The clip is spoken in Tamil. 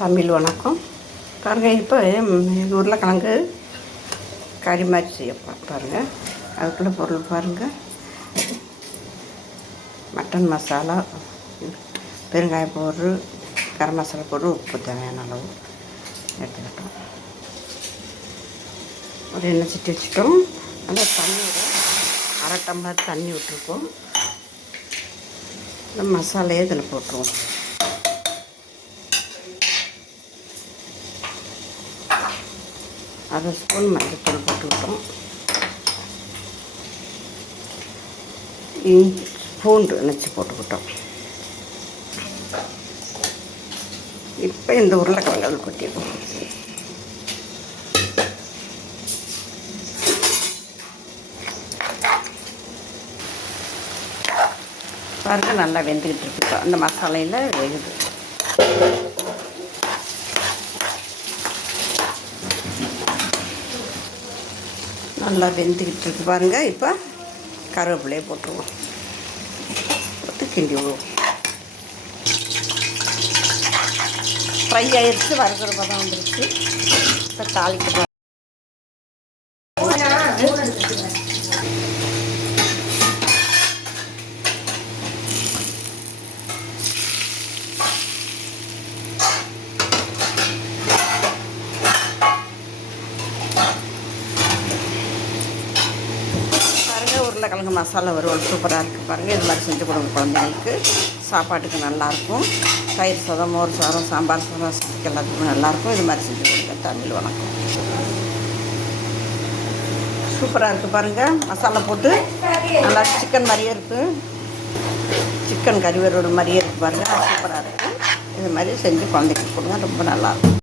தமிழ் வணக்கம். பாருங்கள், இப்போ உருளைக்கிழங்கு கறி மாதிரி செய்ய பாருங்கள். அதுக்குள்ள பொருள் பாருங்கள். மட்டன் மசாலா, பெருங்காய பவுட்ரு, கரம் மசாலா பவுட்ரு, உப்பு தேவையான அளவு எடுத்துக்கிட்டோம். ஒரு எண்ணெய் சட்டி வச்சுட்டோம். அந்த தண்ணியோட அரை டம்ளர் தண்ணி விட்டுருக்கோம். இந்த மசாலையே இதில் போட்டுருவோம். அரை ஸ்பூன் மஞ்சள் போட்டுக்கிட்டோம். பூண்டு நினச்சி போட்டுக்கிட்டோம். இப்போ இந்த உருளைக்கிழங்கு அதில் கொட்டிடுவோம். பாருங்கள், நல்லா வெந்துக்கிட்டு இருக்கு. அந்த மசாலையில் வேகுது. நல்லா வெந்துக்கிட்டு இருக்கு பாருங்கள். இப்போ கருவேப்பிலையை போட்டுருவோம். போட்டு கிண்டி விடுவோம். ஃப்ரை ஆயிடுச்சு, வறுக்கிற பதம் வந்துருச்சு. இப்போ தாளிக்க உருளைக்கிழங்கு மசாலா வறுவல் சூப்பராக இருக்குது பாருங்கள். இது மாதிரி செஞ்சு கொடுங்க குழந்தைங்களுக்கு. சாப்பாட்டுக்கு நல்லாயிருக்கும். தயிர் சாதம், மோர் சாதம், சாம்பார் சாதம், சாப்பிட்டு எல்லாத்துக்கும் நல்லாயிருக்கும். இது மாதிரி செஞ்சு கொடுங்க. தமிழ் வணக்கம். சூப்பராக இருக்குது பாருங்கள். மசாலா போட்டு நல்லா சிக்கன் மாதிரியே இருக்குது. சிக்கன் கறி வறுவல் மாதிரியே இருக்குது பாருங்கள். சூப்பராக இருக்குது. இது மாதிரி செஞ்சு குழந்தைங்களுக்கு கொடுங்க. ரொம்ப நல்லாயிருக்கும்.